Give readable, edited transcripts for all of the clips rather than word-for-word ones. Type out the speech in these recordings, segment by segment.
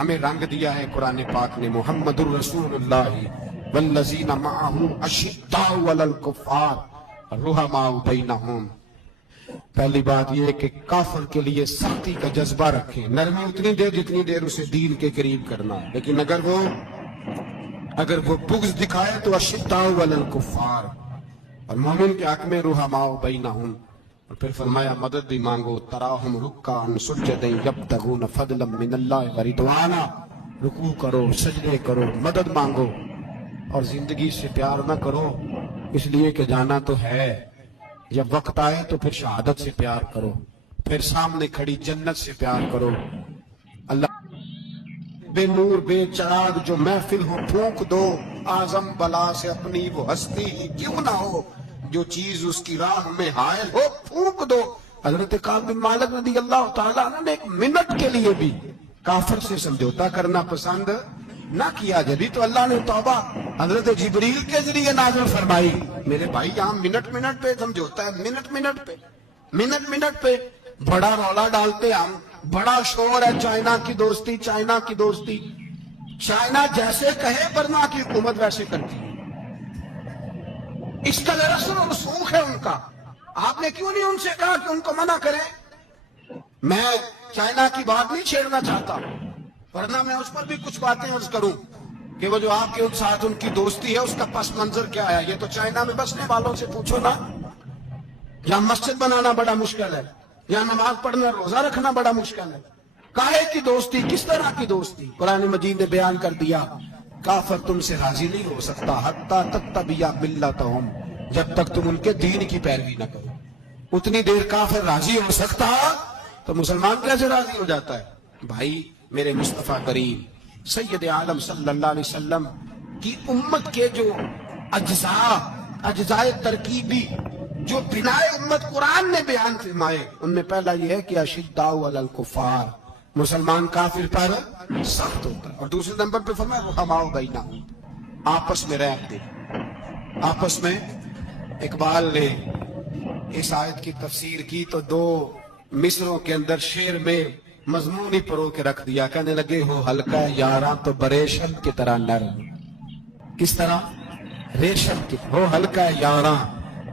ہمیں رنگ دیا ہے قرآن پاک نے، محمد الرسول اللہ والذین معہ اشداء علی الکفار رحماء بینہم۔ پہلی بات یہ ہے کہ کافر کے لیے سختی کا جذبہ رکھیں، نرمی اتنی دیر جتنی دیر اسے دین کے قریب کرنا ہے، لیکن اگر وہ بغض دکھائے تو اشداء علی الکفار، اور مومن کے حق میں رحماء بینہم۔ اور پھر فرمایا مدد بھی مانگو، تراہم رکعا سجدا یبتغون فضلا من اللہ ورضوانا، رکوع کرو، سجدے کرو، مدد مانگو، اور زندگی سے پیار نہ کرو اس لیے کہ جانا تو ہے، جب وقت آئے تو پھر شہادت سے پیار کرو، پھر سامنے کھڑی جنت سے پیار کرو۔ اللہ بے نور بے چراغ جو محفل ہو پھونک دو، اعظم بلا سے اپنی وہ ہستی ہی کیوں نہ ہو، جو چیز اس کی راہ میں حائل ہو پھونک دو۔ حضرت کعب بن مالک رضی اللہ تعالیٰ عنہ نے ایک منٹ کے لیے بھی کافر سے سمجھوتا کرنا پسند نہ کیا، جبھی تو اللہ نے توبہ حضرت جبریل کے ذریعے نازل فرمائی۔ میرے بھائی یہاں منٹ پہ سمجھوتا ہے، منٹ پہ بڑا رولا ڈالتے ہم، بڑا شور ہے چائنا کی دوستی، چائنا کی دوستی۔ چائنا جیسے کہے برما کی حکومت ویسے کرتی ہے، اس کا رسم و رسوخ ہے ان کا۔ آپ نے کیوں نہیں ان سے کہا کہ ان کو منع کریں؟ میں چائنا کی بات نہیں چھیڑنا چاہتا، ورنہ میں اس پر بھی کچھ باتیں عرض کروں کہ وہ جو آپ کے ساتھ ان کی دوستی ہے اس کا پس منظر کیا ہے۔ یہ تو چائنا میں بسنے والوں سے پوچھو نا، یہاں مسجد بنانا بڑا مشکل ہے، یہاں نماز پڑھنا روزہ رکھنا بڑا مشکل ہے۔ کاہے کی دوستی، کس طرح کی دوستی؟ قرآن مجید نے بیان کر دیا، کافر تم سے راضی نہیں ہو سکتا حتی تتبعوا ملتہم، جب تک تم ان کے دین کی پیروی نہ کرو۔ اتنی دیر کافر راضی ہو سکتا تو مسلمان کیسے راضی ہو جاتا ہے؟ بھائی میرے مصطفیٰ کریم سید عالم صلی اللہ علیہ وسلم کی امت کے جو اجزاء ترکیبی جو بنائے امت قرآن نے بیان فرمائے، ان میں پہلا یہ ہے کہ اشداء علی الکفار، مسلمان کافر پر سخت ہوتا ہے، اور دوسرے نمبر پہ فرمایا رحماء بینہم، آپس میں رحم دے۔ آپس میں اقبال نے اس آیت کی تفسیر کی تو دو مصروں کے اندر شعر میں مضمون ہی پرو کے رکھ دیا، کہنے لگے ہو ہلکا یاراں تو بریشم کی طرح نرم۔ کس طرح؟ ریشم کی، ہو ہلکا یاراں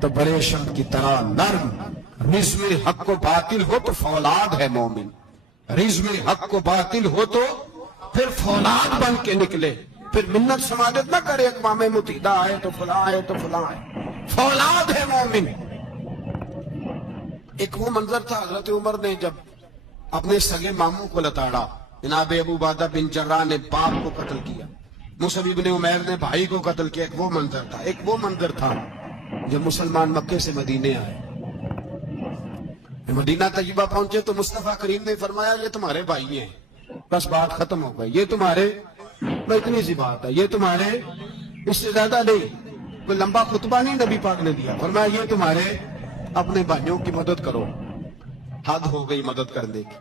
تو بریشم کی طرح نرم، رزم حق و باطل ہو تو فولاد ہے مومن، رزم حق و باطل ہو تو پھر فولاد بن کے نکلے، پھر منت سماجت نہ کرے اقوام متحدہ آئے تو فلاں آئے تو فلاں آئے، فولاد ہے مومن۔ ایک وہ منظر تھا حضرت عمر نے جب اپنے سگے ماموں کو لتاڑا، جناب ابو عبیدہ بن جراح نے باپ کو قتل کیا، مصعب بن عمیر نے بھائی کو قتل کیا، ایک وہ منظر تھا۔ ایک وہ منظر تھا جب مسلمان مکے سے مدینے آئے، مدینہ طیبہ پہنچے تو مصطفیٰ کریم نے فرمایا یہ تمہارے بھائی ہیں، بس بات ختم ہو گئی، یہ تمہارے، اتنی سی بات ہے، یہ تمہارے، اس سے زیادہ نہیں، کوئی لمبا خطبہ نہیں نبی پاک نے دیا، فرمایا یہ تمہارے اپنے بھائیوں کی مدد کرو۔ حد ہو گئی مدد کرنے کی،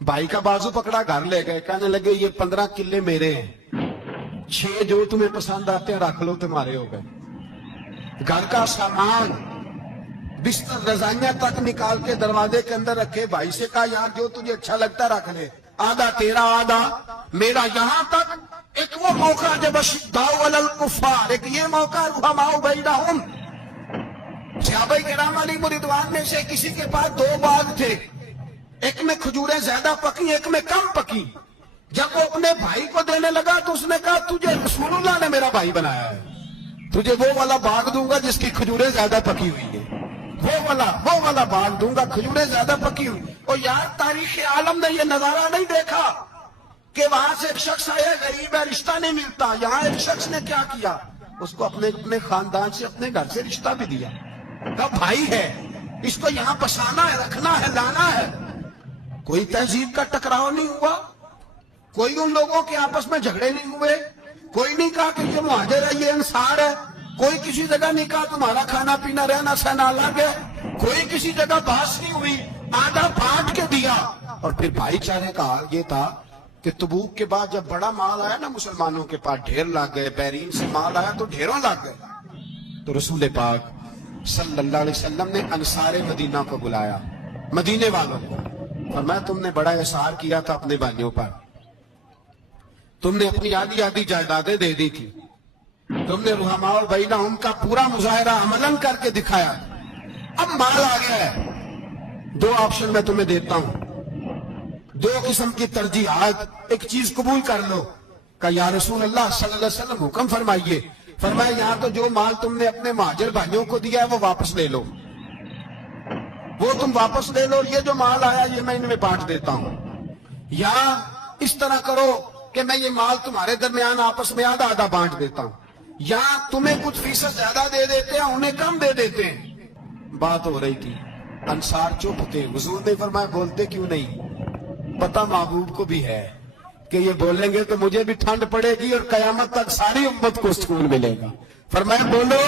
بھائی کا بازو پکڑا گھر لے گئے، کہنے لگے یہ 15 کلے میرے ہیں، 6 جو تمہیں پسند آتے ہیں رکھ لو، تمہارے ہو گئے۔ گھر کا سامان بستر رضائیاں تک نکال کے دروازے کے اندر رکھے، بھائی سے کہا یار جو تجھے اچھا لگتا رکھ لے، آدھا تیرا آدھا میرا۔ یہاں تک ایک وہ موقع جب اشداء علی الکفار، ایک یہ موقع رحماء بینہم۔ صحابہ کرام علیہم رضوان میں سے کسی کے پاس 2 باغ تھے، ایک میں کھجوریں زیادہ پکی ایک میں کم پکی، جب وہ اپنے بھائی کو دینے لگا تو اس نے کہا تجھے رسول اللہ نے میرا بھائی بنایا ہے، تجھے وہ والا باغ دوں گا جس کی کھجوریں زیادہ پکی ہوئی ہیں، وہ والا باغ دوں گا کھجوریں زیادہ پکی ہوئی۔ اور یار تاریخ عالم نے یہ نظارہ نہیں دیکھا کہ وہاں سے ایک شخص آیا غریب ہے رشتہ نہیں ملتا، یہاں ایک شخص نے کیا کیا، اس کو اپنے خاندان سے اپنے گھر سے رشتہ بھی دیا، کہا بھائی ہے اس کو یہاں بسانا ہے، رکھنا ہے، لانا ہے۔ کوئی تہذیب کا ٹکراؤ نہیں ہوا، کوئی ان لوگوں کے آپس میں جھگڑے نہیں ہوئے، کوئی نہیں کہا کہ یہ مہاجر ہے یہ انصار ہے، کوئی کسی جگہ نہیں کہا تمہارا کھانا پینا رہنا سہنا الگ ہے، کوئی کسی جگہ بحث نہیں ہوئی، آدھا بانٹ کے دیا۔ اور پھر بھائی چارے کا حال یہ تھا کہ تبوک کے بعد جب بڑا مال آیا نا مسلمانوں کے پاس، ڈھیر لگ گئے، بیرین سے مال آیا تو ڈھیروں لگ گئے، تو رسول پاک صلی اللہ علیہ وسلم نے انصار مدینہ کو بلایا، مدینے والوں کو، فرمایا تم نے بڑا احسان کیا تھا اپنے بھائیوں پر، تم نے اپنی آدھی آدھی جائیدادیں دے دی تھی، تم نے رحماء بینہم کا پورا مظاہرہ عملاً کر کے دکھایا، اب مال آ گیا ہے، دو آپشن میں تمہیں دیتا ہوں، دو قسم کی ترجیحات، ایک چیز قبول کر لو کہ یا رسول اللہ صلی اللہ علیہ وسلم حکم فرمائیے، فرمایا یہاں تو جو مال تم نے اپنے مہاجر بھائیوں کو دیا ہے وہ واپس لے لو، وہ تم واپس لے لو، یہ جو مال آیا یہ میں ان میں بانٹ دیتا ہوں، یا اس طرح کرو کہ میں یہ مال تمہارے درمیان آپس میں آدھا آدھا بانٹ دیتا ہوں، یا تمہیں کچھ فیصد زیادہ دے دیتے ہیں انہیں کم دے دیتے ہیں۔ بات ہو رہی تھی، انصار چپ تھے، حضور نے فرمایا بولتے کیوں نہیں؟ پتہ محبوب کو بھی ہے کہ یہ بولیں گے تو مجھے بھی ٹھنڈ پڑے گی اور قیامت تک ساری امت کو سکون ملے گا، فرمایا بولو۔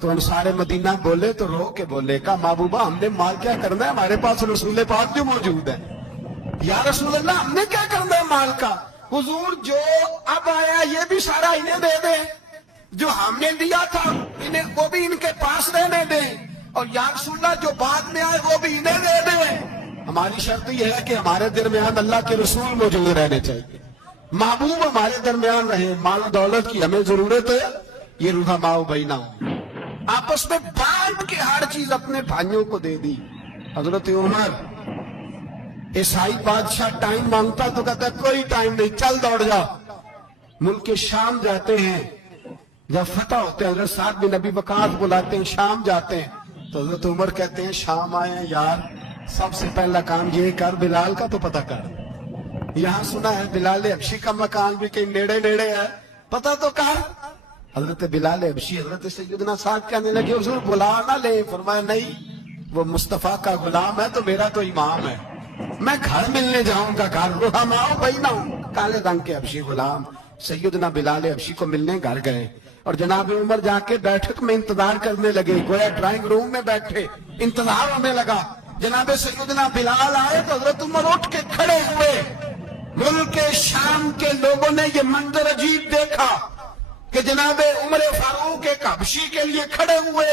تو انصار مدینہ بولے تو رو کے بولے کہ محبوبہ ہم نے مال کیا کرنا ہے، ہمارے پاس رسول پاک جو موجود ہے، یا رسول اللہ ہم نے کیا کرنا ہے مال کا؟ حضور جو اب آیا یہ بھی سارا انہیں دے دے، جو ہم نے دیا تھا انہیں وہ بھی ان کے پاس رہنے دیں، اور یا رسول اللہ جو بعد میں آئے وہ بھی انہیں دے دیں۔ ہماری شرط یہ ہے کہ ہمارے درمیان اللہ کے رسول موجود رہنے چاہیے، محبوب ہمارے درمیان رہے، مال و دولت کی ہمیں ضرورت ہے، یہ رحماء بینہم آپس میں بانٹ کے ہر چیز اپنے بھائیوں کو دے دی۔ حضرت عمر عیسائی بادشاہ ٹائم مانگتا تو کہتا ہے کوئی ٹائم نہیں، چل دوڑ جا۔ ملک شام جاتے ہیں، جب فتح ہوتے ہیں حضرت سعد بن ابی وقاص بلاتے ہیں، شام جاتے ہیں تو حضرت عمر کہتے ہیں شام آئے ہیں یار، سب سے پہلا کام یہ کر بلال کا تو پتہ کر، یہاں سنا ہے بلال حبشی کا مکان بھی کہیں نیڑے نیڑے ہے، پتہ تو کر۔ حضرت بلال حبشی حضرت سیدنا سعد کہنے لگے حضور بلا نہ لیں، فرمایا نہیں، وہ مصطفیٰ کا غلام ہے تو میرا تو امام ہے، میں گھر ملنے جاؤں گا، گھر رحماء بینہم، کالے رنگ کے حبشی غلام سیدنا بلال حبشی کو ملنے گھر گئے، اور جناب عمر جا کے بیٹھک میں انتظار کرنے لگے، گویا ڈرائنگ روم میں بیٹھے انتظار ہونے لگا، جناب سیدنا بلال آئے تو حضرت عمر اٹھ کے کھڑے ہوئے۔ ملک شام کے لوگوں نے یہ منظر عجیب دیکھا کہ جناب عمر فاروق ایک حبشی کے لیے کھڑے ہوئے،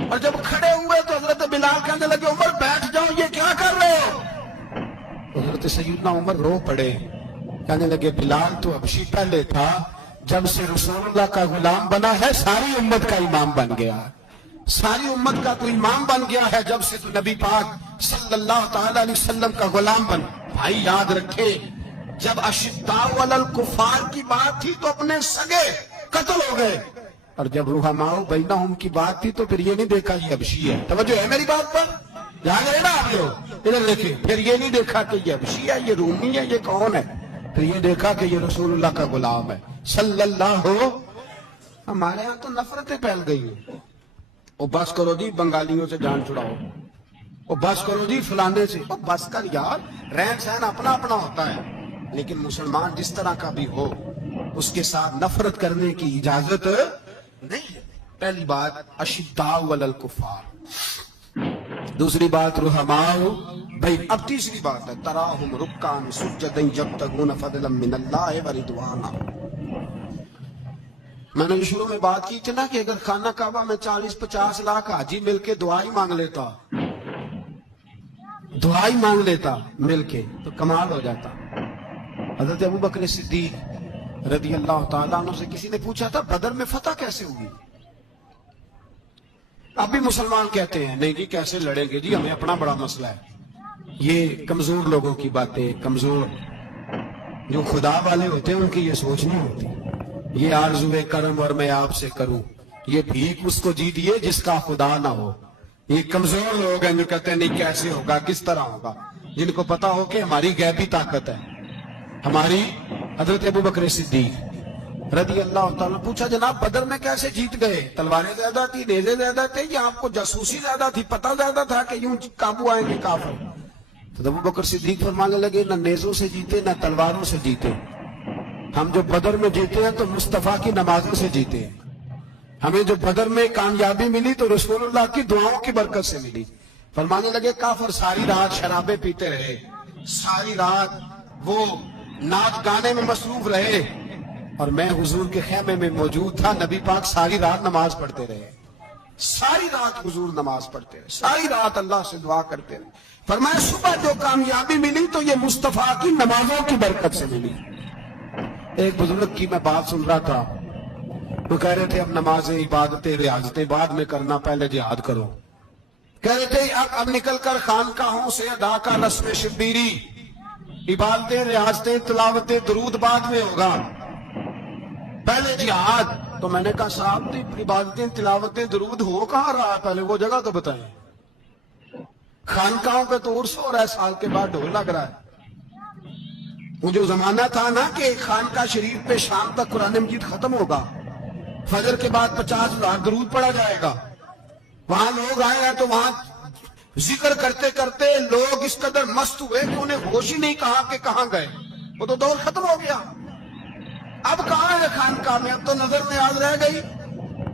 اور جب کھڑے ہوئے تو حضرت بلال کہنے لگے عمر بیٹھ جاؤ، یہ کیا کر رہے ہو؟ حضرت سیدنا عمر رو پڑے، کہنے لگے بلال تو حبشی پہلے تھا، جب سے رسول اللہ کا غلام بنا ہے ساری امت کا امام بن گیا، ساری امت کا تو امام بن گیا ہے جب سے تو نبی پاک صلی اللہ تعالی علیہ وسلم کا غلام بن۔ بھائی یاد رکھے جب اشداء علی الکفار کی بات تھی تو اپنے سگے قتل ہو گئے، اور جب رحماء بینہم کی بات تھی تو پھر یہ نہیں دیکھا یہ حبشی ہے، توجہ ہے میری بات پر، یاد رہے نا آپ لوگ، ادھر دیکھیں، پھر یہ نہیں دیکھا کہ یہ حبشی ہے، یہ رومی ہے، یہ کون ہے، پھر یہ دیکھا کہ یہ رسول اللہ کا غلام ہے صلی اللہ ہو۔ ہمارے ہاں تو نفرتیں پھیل گئی ہیں، وہ بس کرو جی بنگالیوں سے جان چھڑاؤ، وہ بس کرو جی فلانے سے، وہ بس کر یار، رہن سہن اپنا اپنا ہوتا ہے، لیکن مسلمان جس طرح کا بھی ہو اس کے ساتھ نفرت کرنے کی اجازت نہیں ہے۔ پہلی بات اشداء علی الکفار، دوسری بات رحماء بھائی، اب تیسری بات ہے تراہم رکعا سجدا یبتغون فضلا من اللہ ورضوانا۔ میں نے شروع میں بات کی تھی نا کہ اگر خانہ کعبہ میں 40-50 لاکھ حاجی مل کے دعائی مانگ لیتا، دعائی مانگ لیتا مل کے تو کمال ہو جاتا۔ حضرت ابوبکر صدیق رضی اللہ تعالیٰ عنہ سے کسی نے پوچھا تھا بدر میں فتح کیسے ہوگی؟ اب بھی مسلمان کہتے ہیں نہیں جی کیسے لڑیں گے جی، ہمیں اپنا بڑا مسئلہ ہے۔ یہ کمزور لوگوں کی باتیں، کمزور جو خدا والے ہوتے ہیں ان کی یہ سوچ نہیں ہوتی، یہ آرزو کرم اور میں آپ سے کروں، یہ بھیک اس کو جیتیے جس کا خدا نہ ہو۔ یہ کمزور لوگ ہیں جو کہتے ہیں نہیں کیسے ہوگا، کس طرح ہوگا، جن کو پتا ہو کہ ہماری غیبی طاقت ہے، ہماری۔ حضرت ابوبکر صدیق رضی اللہ تعالیٰ پوچھا جناب بدر میں کیسے جیت گئے؟ تلواریں زیادہ تھی، نیزے زیادہ تھے، یا آپ کو جاسوسی زیادہ تھی، پتہ زیادہ تھا کہ یوں قابو آئیں گے کافر؟ تو ابوبکر صدیق فرمانے لگے نہ نیزوں سے جیتے نہ تلواروں سے جیتے، ہم جو بدر میں جیتے ہیں تو مصطفیٰ کی نمازوں سے جیتے ہیں، ہمیں جو بدر میں کامیابی ملی تو رسول اللہ کی دعاؤں کی برکت سے ملی۔ فرمانے لگے کافر ساری رات شرابیں پیتے رہے، ساری رات وہ ناچ گانے میں مصروف رہے، اور میں حضور کے خیمے میں موجود تھا، نبی پاک ساری رات نماز پڑھتے رہے، ساری رات حضور نماز پڑھتے رہے، ساری رات اللہ سے دعا کرتے رہے۔ فرمایا صبح جو کامیابی ملی تو یہ مصطفیٰ کی نمازوں کی برکت سے ملی۔ ایک بزرگ کی میں بات سن رہا تھا، وہ کہہ رہے تھے اب نمازیں عبادتیں ریاضتیں بعد میں کرنا، پہلے جہاد کرو۔ کہہ رہے تھے اب نکل کر خانقاہوں سے ادا کا رسم شبیری، عبادتیں ریاضتیں تلاوتیں درود بعد میں ہوگا، پہلے جہاد۔ تو میں نے کہا صاحب عبادتیں تلاوتیں درود ہو کہاں رہا، پہلے وہ جگہ تو بتائیں۔ خانقاہوں پہ تو عرس ہو رہا ہے، سال کے بعد ڈھول لگ رہا ہے۔ وہ جو زمانہ تھا نا کہ خانقاہ شریف پہ شام تک قرآن مجید ختم ہوگا، فجر کے بعد 50,000 درود پڑھا جائے گا، وہاں لوگ آئے ہیں تو وہاں ذکر کرتے کرتے لوگ اس قدر مست ہوئے کہ انہیں ہوش ہی نہیں کہا کہ کہاں گئے، وہ تو دور ختم ہو گیا۔ اب کہاں ہے خانقاہ میں؟ اب تو نظر نیاز رہ گئی،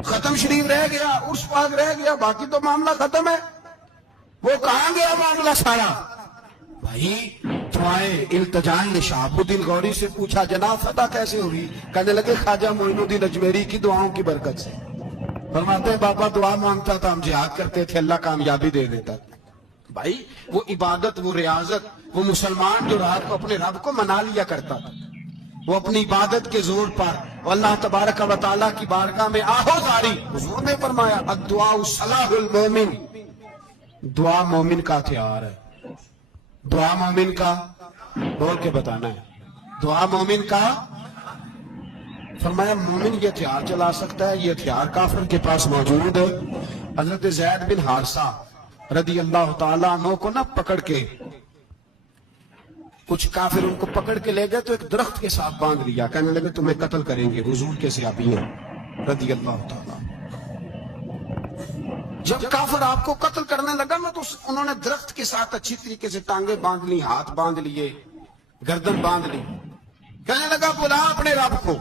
ختم شریف رہ گیا، عرس پاک رہ گیا، باقی تو معاملہ ختم ہے۔ وہ کہاں گیا معاملہ سارا؟ بھائی دعائیں التجائیں شہاب الدین غوری سے پوچھا جناب فتح کیسے ہوئی؟ کہنے لگے خواجہ معین الدین اجمیری کی دعاؤں کی برکت سے۔ فرماتے ہیں بابا دعا مانگتا تھا، ہم جہاد کرتے تھے، اللہ کامیابی دے دیتا تھا۔ بھائی وہ عبادت، وہ ریاضت، وہ مسلمان جو رات کو اپنے رب کو منا لیا کرتا تھا، وہ اپنی عبادت کے زور پر اللہ تبارک و تعالیٰ کی بارگاہ میں آہوزاری، حضور نے فرمایا الدعاء صلاح المومن، دعا مومن کا ہتھیار ہے۔ دعا مومن کا، بول کے بتانا ہے، دعا مومن کا۔ فرمایا مومن یہ ہتھیار چلا سکتا ہے، یہ ہتھیار کافر کے پاس موجود ہے۔ حضرت زید بن حارثہ رضی اللہ تعالیٰ عنہ کو نہ پکڑ کے کچھ کافر ان کو پکڑ کے لے گئے تو ایک درخت کے ساتھ باندھ لیا، کہنے لگے تمہیں قتل کریں گے، حضور کے صحابی ہیں رضی اللہ تعالیٰ۔ جب کافر آپ کو قتل کرنے لگا نا تو انہوں نے درخت کے ساتھ اچھی طریقے سے ٹانگیں باندھ لی، ہاتھ باندھ لیے، گردن باندھ لی، کہنے لگا بلا اپنے رب کو۔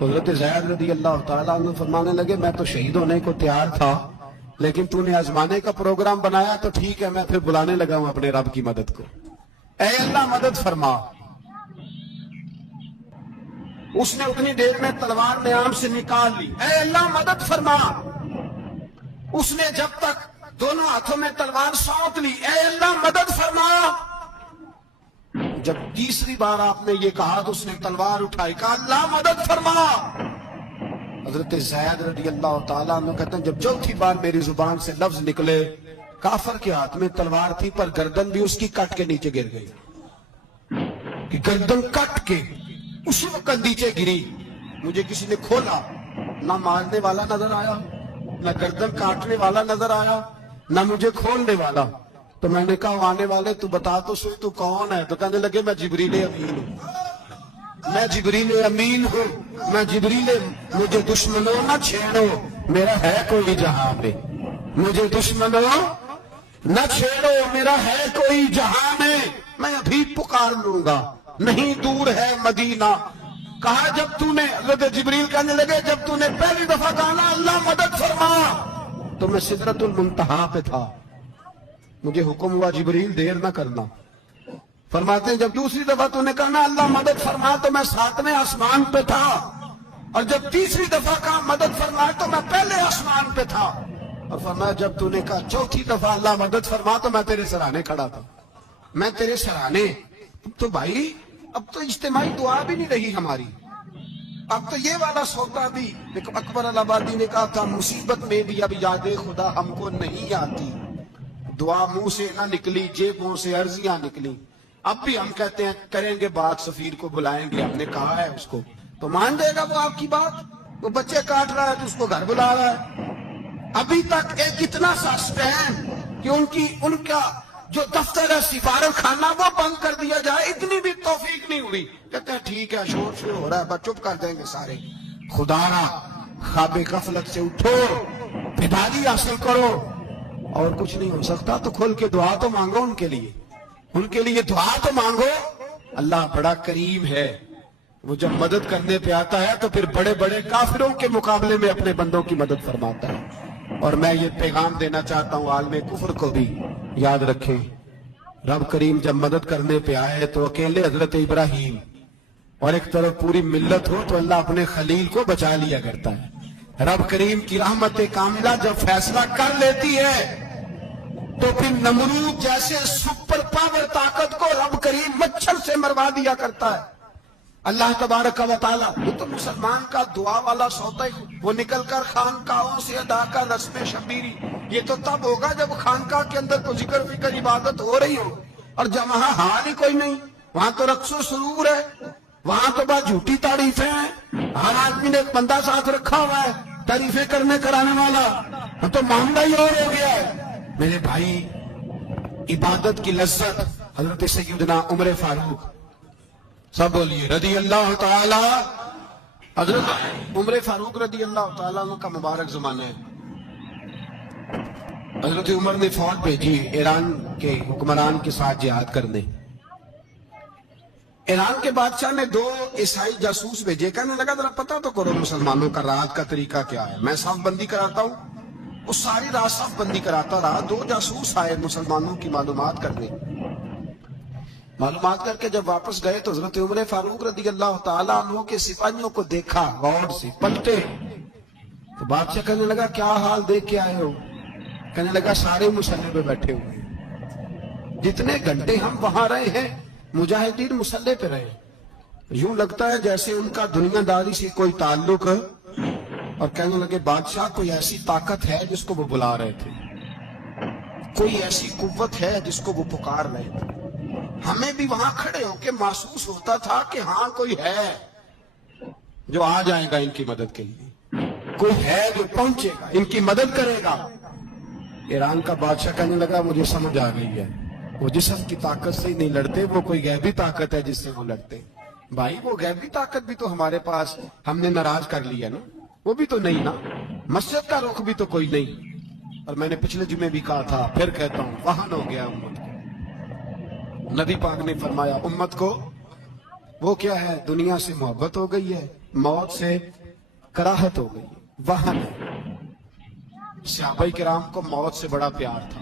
حضرت زید رضی اللہ تعالیٰ عنہ فرمانے لگے میں تو شہید ہونے کو تیار تھا، لیکن تو نے آزمانے کا پروگرام بنایا تو ٹھیک ہے، میں پھر بلانے لگا ہوں اپنے رب کی مدد کو۔ اے اللہ مدد فرما۔ اس نے اتنی دیر میں تلوار نیام سے نکال لی، اے اللہ مدد فرما۔ اس نے جب تک دونوں ہاتھوں میں تلوار سونپ لی، اے اللہ مدد فرما۔ جب تیسری بار آپ نے یہ کہا تو اس نے تلوار اٹھائی، کہا اللہ مدد فرما۔ حضرت زید رضی اللہ تعالیٰ عنہ کہتے ہیں جب چوتھی بار میری زبان سے لفظ نکلے، کافر کے ہاتھ میں تلوار تھی پر گردن بھی اس کی کٹ کے نیچے گر گئی، کہ گردن کٹ کے اسی وقت نیچے گری۔ مجھے کسی نے کھولا، نہ مارنے والا نظر آیا، نہ گردن کاٹنے والا نظر آیا، نہ مجھے کھولنے والا۔ تو میں نے کہا آنے والے تو بتا تو سوئی تو کون ہے؟ تو کہنے لگے میں جبریل امین ہوں، میں جبریل امین ہوں، میں جبریل، مجھے دشمنوں نہ چھیڑو، میرا ہے کوئی جہاں میں، مجھے دشمنوں نہ چھیڑو، میرا ہے کوئی جہاں میں ابھی پکار لوں گا، نہیں دور ہے مدینہ۔ کہا جب تو نے، حضرت جبریل کہنے لگے جب تو نے پہلی دفعہ کہا اللہ مدد فرما تو میں سدرۃ المنتہا پہ تھا، مجھے حکم ہوا جبریل دیر نہ کرنا۔ فرماتے ہیں جب دوسری دفعہ تو نے کہا اللہ مدد فرما تو میں 7ویں آسمان پہ تھا، اور جب تیسری دفعہ کہا مدد فرما تو میں پہلے آسمان پہ تھا، اور فرمایا جب تو نے کہا چوتھی دفعہ اللہ مدد فرما تو میں تیرے سرانے کھڑا تھا، میں تیرے سرانے۔ تو بھائی اب تو اجتماعی دعا بھی نہیں رہی ہماری، اب تو یہ والا سوتا بھی۔ اکبر الآبادی نے کہا تھا مصیبت میں بھی اب یاد خدا ہم کو نہیں آتی، دعا منہ سے نہ نکلی، جیبوں سے عرضیاں نکلی۔ اب بھی ہم کہتے ہیں کریں گے بات، سفیر کو بلائیں گے، ہم نے کہا ہے اس کو، تو مان دے گا وہ آپ کی بات؟ وہ بچے کاٹ رہا ہے تو اس کو گھر بلا رہا ہے۔ ابھی تک ایک اتنا سا سٹینڈ کہ ان کا جو دفتر ہے سفارت خانہ وہ بند کر دیا جائے، اتنی بھی توفیق نہیں ہوئی۔ کہتے ہیں ٹھیک ہے شور شروع ہو رہا ہے بس چپ کر دیں گے سارے۔ خدا را خواب غفلت سے اٹھو، بیداری حاصل کرو، اور کچھ نہیں ہو سکتا تو کھل کے دعا تو مانگو ان کے لیے، ان کے لیے دعا تو مانگو۔ اللہ بڑا کریم ہے، وہ جب مدد کرنے پہ آتا ہے تو پھر بڑے بڑے کافروں کے مقابلے میں اپنے بندوں کی مدد فرماتا ہے۔ اور میں یہ پیغام دینا چاہتا ہوں عالم کفر کو بھی، یاد رکھیں رب کریم جب مدد کرنے پہ آئے تو اکیلے حضرت ابراہیم اور ایک طرف پوری ملت ہو تو اللہ اپنے خلیل کو بچا لیا کرتا ہے۔ رب کریم کی رحمت کاملہ جب فیصلہ کر لیتی ہے تو پھر نمرود جیسے سپر پاور طاقت کو رب کریم مچھر سے مروا دیا کرتا ہے۔ اللہ تبارک و تعالیٰ، وہ تو مسلمان کا دعا والا سوتا ہی، وہ نکل کر خانقاہوں سے ادا کر رسم شبیری، یہ تو تب ہوگا جب خانقاہ کے اندر تو ذکر فکر عبادت ہو رہی ہو، اور جب وہاں حال ہی کوئی نہیں، وہاں تو رقص و سرور ہے، وہاں تو بات جھوٹی تعریفیں ہیں، ہر آدمی نے ایک بندہ ساتھ رکھا ہوا ہے تعریفیں کرنے کرانے والا، تو معاملہ ہی اور ہو گیا ہے۔ میرے بھائی، عبادت کی لذت حضرت سیدنا عمر فاروق، سب بولیے رضی اللہ تعالی، حضرت عمر فاروق رضی اللہ تعالیٰ عنہ کا مبارک زمانہ ہے۔ حضرت عمر نے فوج بھیجی ایران کے حکمران کے ساتھ جہاد کرنے۔ ایران کے بادشاہ نے 2 عیسائی جاسوس بھیجے، کہنے لگا ذرا پتہ تو کرو مسلمانوں کا رات کا طریقہ کیا ہے، میں صف بندی کراتا ہوں۔ وہ ساری رات صف بندی کراتا رہا، 2 جاسوس آئے مسلمانوں کی معلومات کرنے، معلومات کر کے جب واپس گئے تو حضرت عمر فاروق رضی اللہ تعالیٰ عنہ کے سپاہیوں کو دیکھا، غور سے پلٹے تو بادشاہ کہنے لگا کیا حال دیکھ کے آئے ہو؟ کہنے لگا سارے مسلح پہ بیٹھے ہوئے ہیں، جتنے گھنٹے ہم وہاں رہے ہیں مجاہدین مسلح پہ رہے، یوں لگتا ہے جیسے ان کا دنیا داری سے کوئی تعلق ہے۔ اور کہنے لگے بادشاہ کوئی ایسی طاقت ہے جس کو وہ بلا رہے تھے، کوئی ایسی قوت ہے جس کو وہ پکار رہے تھے، ہمیں بھی وہاں کھڑے ہو کے محسوس ہوتا تھا کہ ہاں کوئی ہے جو آ جائے گا ان کی مدد کے لیے، کوئی ہے جو پہنچے گا ان کی مدد کرے گا۔ ایران کا بادشاہ کہنے لگا مجھے سمجھ آ گئی ہے، وہ جسم کی طاقت سے ہی نہیں لڑتے، وہ کوئی غیبی طاقت ہے جس سے وہ لڑتے۔ بھائی وہ غیبی طاقت بھی تو ہمارے پاس ہم نے ناراض کر لیا نا، وہ بھی تو نہیں نا، مسجد کا رخ بھی تو کوئی نہیں۔ اور میں نے پچھلے جمعے بھی کہا تھا، پھر کہتا ہوں، وہن ہو گیا امت کو۔ نبی پاک نے فرمایا امت کو وہ کیا ہے، دنیا سے محبت ہو گئی ہے، موت سے کراہت ہو گئی، وہن ہے۔ صحابہ کرام کو موت سے بڑا پیار تھا،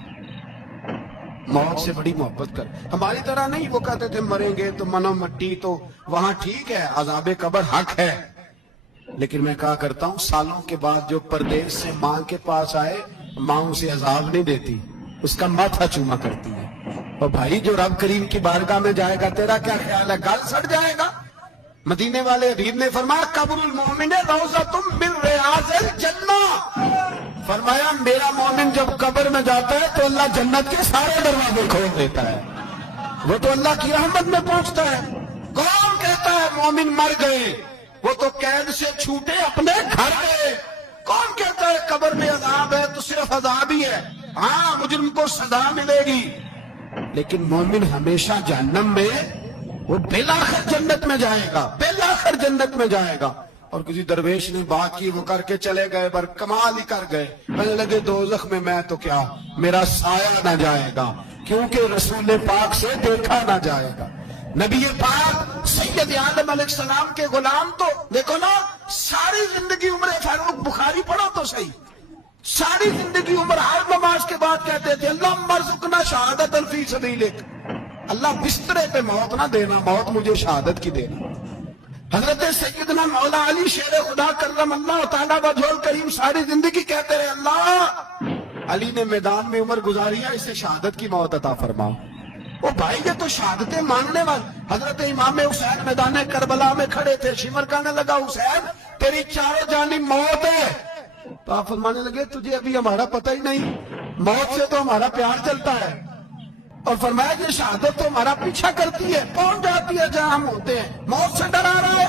موت سے بڑی محبت کر، ہماری طرح نہیں، وہ کہتے تھے مریں گے تو منو مٹی، تو وہاں ٹھیک ہے عذاب قبر حق ہے، لیکن میں کہا کرتا ہوں سالوں کے بعد جو پردیس سے ماں کے پاس آئے، ماں اسے عذاب نہیں دیتی، اس کا ماتھا چوما کرتی ہے۔ اور بھائی جو رب کریم کی بارگاہ میں جائے گا تیرا کیا خیال ہے، گل سڑ جائے گا؟ مدینے والے حبیب نے فرمایا قبر المومن روضۃ من ریاض الجنہ، فرمایا میرا مومن جب قبر میں جاتا ہے تو اللہ جنت کے سارے دروازے کھول دیتا ہے، وہ تو اللہ کی رحمت میں پہنچتا ہے۔ کون کہتا ہے مومن مر گئے، وہ تو قید سے چھوٹے اپنے گھر گئے۔ کون کہتا ہے قبر میں عذاب ہے تو صرف عذاب ہی ہے، ہاں مجرم کو سزا ملے گی، لیکن مومن ہمیشہ جہنم میں، وہ بالآخر جنت میں جائے گا، بالآخر جنت میں جائے گا۔ اور کسی درویش نے بات کی، وہ کر کے چلے گئے، پر کمال ہی کر گئے، کہنے لگے دوزخ میں میں تو کیا، میرا سایہ نہ جائے گا، کیونکہ رسول پاک سے دیکھا نہ جائے گا۔ نبی پاک سید عالم علیہ السلام کے غلام تو دیکھو نا، ساری زندگی عمر فاروق، بخاری پڑھو تو صحیح، ساری زندگی عمر ہر نماز کے بعد کہتے تھے اللہم ارزقنا شہادت فی سبیلک، اللہ بسترے پہ موت نہ دینا، موت مجھے شہادت کی دینا۔ حضرت سیدنا مولا علی شیر خدا کرم اللہ تعالیٰ وجہ الکریم ساری زندگی کہتے رہے اللہ، علی نے میدان میں عمر گزاریا، اسے شہادت کی موت عطا فرما۔ وہ بھائی یہ تو شہادتیں ماننے والے۔ حضرت امام حسین میدان کربلا میں کھڑے تھے، شمر کہنے لگا حسین تیری چاروں جانب موت ہے، تو آپ فرمانے لگے تجھے ابھی ہمارا پتہ ہی نہیں، موت سے تو ہمارا پیار چلتا ہے، اور فرمایا یہ شہادت تو ہمارا پیچھا کرتی ہے، پہنچ جاتی ہے جہاں ہم ہوتے ہیں، موت سے ڈرا رہا ہے۔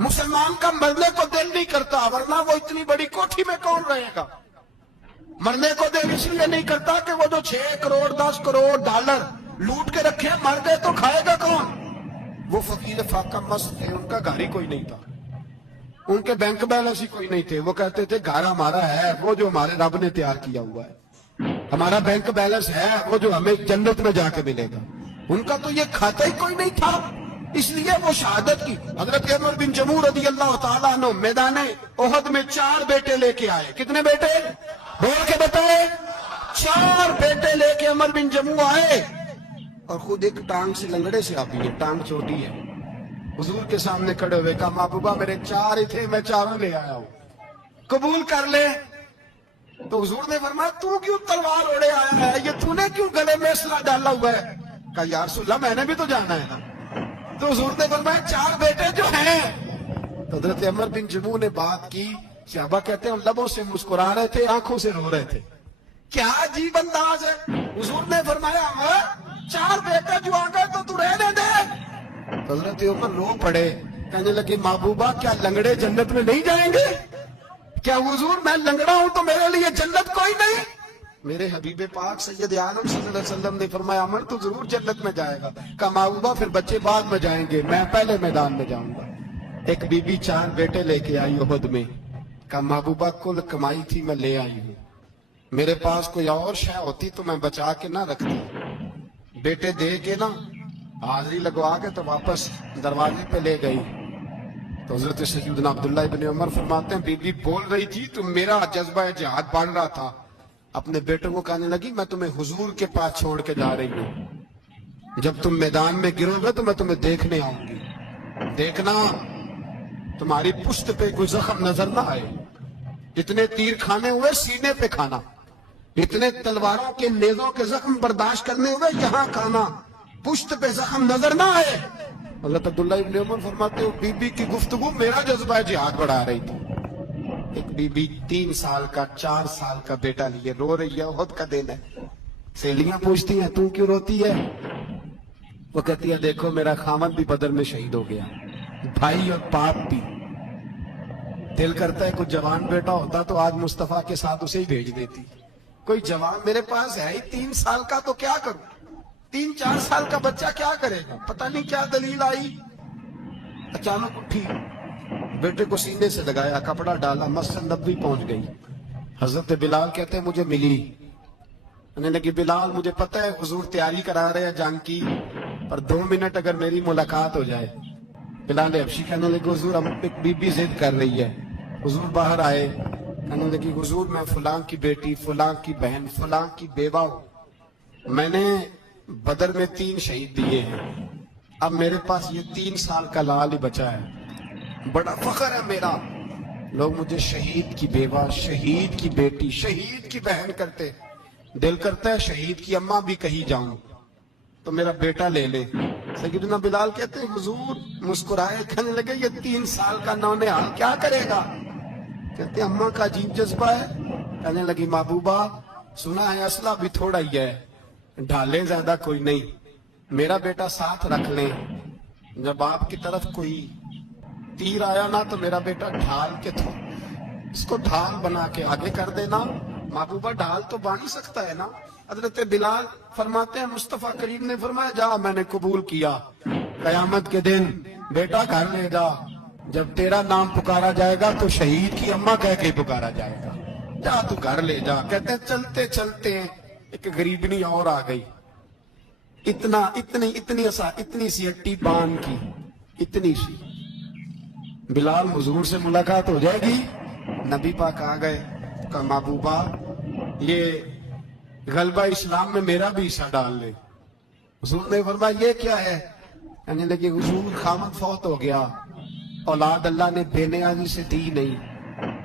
مسلمان کا مرنے کو دل نہیں کرتا، ورنہ وہ اتنی بڑی کوٹھی میں کون رہے گا؟ مرنے کو دل اس لیے نہیں کرتا کہ وہ جو 6 کروڑ 10 کروڑ ڈالر لوٹ کے رکھے، مر گئے تو کھائے گا کون؟ وہ فقیر فاقہ مست تھے، ان کا گھر ہی کوئی نہیں تھا، ان کے بینک بیلنس ہی کوئی نہیں تھے، وہ کہتے تھے گھر ہمارا ہے وہ جو ہمارے رب نے تیار کیا ہوا ہے، ہمارا بینک بیلنس ہے وہ جو ہمیں جنت میں جا کے ملے گا۔ ان کا تو یہ کھاتا ہی کوئی نہیں تھا، اس لیے وہ شہادت کی۔ حضرت عمر بن جموع رضی اللہ تعالیٰ عنہ میدان احد میں 4 بیٹے لے کے آئے۔ کتنے بیٹے؟ بول کے بتائے۔ 4 بیٹے لے کے عمر بن جموع آئے، اور خود ایک ٹانگ سے لنگڑے سے آتی ہے، ٹانگ چھوٹی ہے، حضور کے سامنے کھڑے ہوئے کہا محبوبہ میرے 4 ہی تھے، میں 4 لے آیا ہوں، قبول کر لے۔ تو حضور نے فرمایا تو کیوں تلوار اوڑے آیا ہے, یہ تو نے کیوں گلے میں اسلحہ ڈالا ہوا ہے؟ کہا یا رسول اللہ میں نے بھی تو جانا ہے نا. تو حضور نے فرمایا 4 بیٹے جو ہیں. تو حضرت عمر بن جموح نے بات کی, صحابہ کہتے ہیں ہم لبوں سے مسکرا رہے تھے, آنکھوں سے رو رہے تھے. کیا عجیب انداز ہے. حضور نے فرمایا عمر 4 بیٹے جو آ گئے تو تو رہنے دے. حضرت عمر رو پڑے, کہنے لگے محبوبہ کیا لنگڑے جنت میں نہیں جائیں گے؟ کیا حضور میں لنگڑا ہوں تو میرے لیے جنت کوئی نہیں؟ میرے حبیب پاک سید عالم صلی اللہ علیہ وسلم نے فرمایا عمر تو ضرور جنت میں جائے گا. کہا محبوبہ پھر بچے بعد میں جائیں گے, میں پہلے میدان میں جاؤں گا. ایک بی بی 4 بیٹے لے کے آئی احد میں. کہا محبوبہ کل کمائی تھی میں لے آئی ہوں, میرے پاس کوئی اور شے ہوتی تو میں بچا کے نہ رکھتی. بیٹے دے کے نا حاضری لگوا کے تو واپس دروازے پہ لے گئی. تو حضرت سیدنا عبداللہ ابن عمر فرماتے ہیں بی بی بول رہی تھی تو میرا جذبہ جہاد بڑھ رہا تھا. اپنے بیٹوں کو کہنے لگی میں تمہیں حضور کے پاس چھوڑ کے جا رہی ہوں, جب تم میدان میں گرو گے تو میں تمہیں دیکھنے آؤں گی. دیکھنا تمہاری پشت پہ کوئی زخم نظر نہ آئے. اتنے تیر کھانے ہوئے سینے پہ کھانا, اتنے تلواروں کے نیزوں کے زخم برداشت کرنے ہوئے یہاں کھانا, پشت پہ زخم نظر نہ آئے. حضرت عبداللہ ابن عمر فرماتے ہو بی بی کی گفتگو میرا جذبہ جہاد بڑھا رہی تھی. ایک بی بی 3 سال کا 4 سال کا بیٹا لیے رو رہی ہے, احد کا دن ہے. سہیلیاں پوچھتی ہیں تو کیوں روتی ہے؟ وہ کہتی ہے دیکھو میرا خامد بھی بدر میں شہید ہو گیا, بھائی اور باپ بھی. دل کرتا ہے کوئی جوان بیٹا ہوتا تو آج مصطفیٰ کے ساتھ اسے ہی بھیج دیتی. کوئی جوان میرے پاس ہے ہی 3 سال کا تو کیا کروں, 3-4 سال کا بچہ کیا کرے گا؟ پتہ نہیں کیا دلیل آئی. اچانک اٹھی, بیٹے کو سینے سے لگایا, کپڑا ڈالا, مسجد نبوی پہنچ گئی. حضرت بلال کہتے ہیں مجھے ملی, کہنے لگی بلال مجھے پتہ ہے حضور تیاری کرا رہے ہیں جنگ کی, پر 2 منٹ اگر میری ملاقات ہو جائے. بلال حبشی کہنے لگے حضور ہم ایک بی بی ضد کر رہی ہے. حضور باہر آئے, کہنے لگی حضور میں فلاں کی بیٹی, فلاں کی بہن, فلاں کی بیوہ ہوں, میں نے بدر میں 3 شہید دیے ہیں, اب میرے پاس یہ 3 سال کا لال ہی بچا ہے, بڑا فخر ہے میرا. لوگ مجھے شہید کی بیوہ, شہید کی بیٹی, شہید کی بہن کرتے. دل کرتا ہے شہید کی اماں بھی کہیں جاؤں تو میرا بیٹا لے لے. سیدنا بلال کہتے ہیں حضور مسکرائے, کہنے لگے یہ 3 سال کا نونہال کیا کرے گا؟ کہتے ہیں اماں کا عجیب جذبہ ہے. کہنے لگی محبوبہ سنا ہے اسلحہ بھی تھوڑا ہی ہے, ڈھالیں زیادہ کوئی نہیں, میرا بیٹا ساتھ رکھ لیں, جب آپ کی طرف کوئی تیر آیا نا تو میرا بیٹا ڈھال کے اس کو ڈھال بنا کے آگے کر دینا. محبوبہ ڈھال تو بانی سکتا ہے نا. حضرت بلال فرماتے ہیں مصطفیٰ کریم نے فرمایا جا میں نے قبول کیا, قیامت کے دن بیٹا گھر لے جا, جب تیرا نام پکارا جائے گا تو شہید کی اماں کہہ کے پکارا جائے گا, جا تو گھر لے جا. کہتے ہیں چلتے چلتے ایک غریبنی اور آ گئی, اتنی سی ہٹی بان کی, اتنی سی. بلال حضور سے ملاقات ہو جائے گی. نبی پاک آ گئے, کہا محبوبہ یہ غلبہ اسلام میں میرا بھی حصہ ڈال لے. حضور نے فرمایا یہ کیا ہے؟ کہنے لگے حضور خامد فوت ہو گیا, اولاد اللہ نے بے نیازی سے دی نہیں,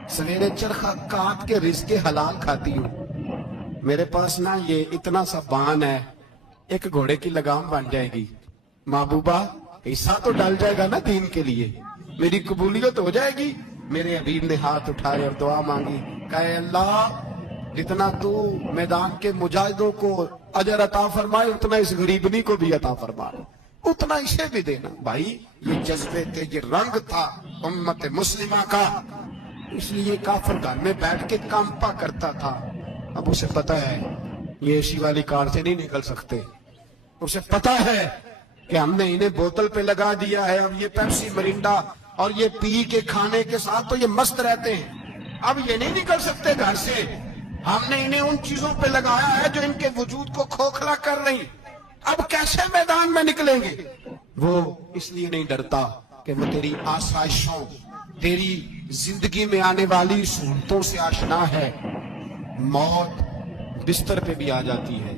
سویرے چرخہ کاٹ کے رزق حلال کھاتی ہوں, میرے پاس نا یہ اتنا سا بان ہے, ایک گھوڑے کی لگام بن جائے گی. محبوبہ حصہ تو ڈال جائے گا نا دین کے لیے, میری قبولیت ہو جائے گی. میرے حبیب نے ہاتھ اٹھائے اور دعا مانگی, کہے اللہ جتنا تو میدان کے مجاہدوں کو اجر عطا فرمائے اتنا اس غریبنی کو بھی عطا فرمائے, اتنا اسے بھی دینا. بھائی یہ جذبے تھے, یہ رنگ تھا امت مسلمہ کا, اس لیے کافر گھر میں بیٹھ کے کانپا کرتا تھا. اب اسے پتا ہے یہ اے سی والی کار سے نہیں نکل سکتے, اسے پتا ہے کہ ہم نے انہیں بوتل پہ لگا دیا ہے, اب یہ پیپسی مرینڈا اور یہ پی کے کھانے کے ساتھ تو یہ مست رہتے ہیں, اب یہ نہیں نکل سکتے گھر سے, ہم نے انہیں ان چیزوں پہ لگایا ہے جو ان کے وجود کو کھوکھلا کر رہی, اب کیسے میدان میں نکلیں گے؟ وہ اس لیے نہیں ڈرتا کہ وہ تیری آسائشوں, تیری زندگی میں آنے والی سہولتوں سے آشنا ہے. موت بستر پہ بھی آ جاتی ہے,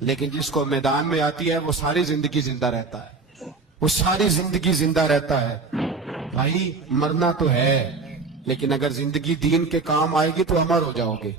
لیکن جس کو میدان میں آتی ہے وہ ساری زندگی زندہ رہتا ہے, وہ ساری زندگی زندہ رہتا ہے. بھائی مرنا تو ہے, لیکن اگر زندگی دین کے کام آئے گی تو امر ہو جاؤ گے.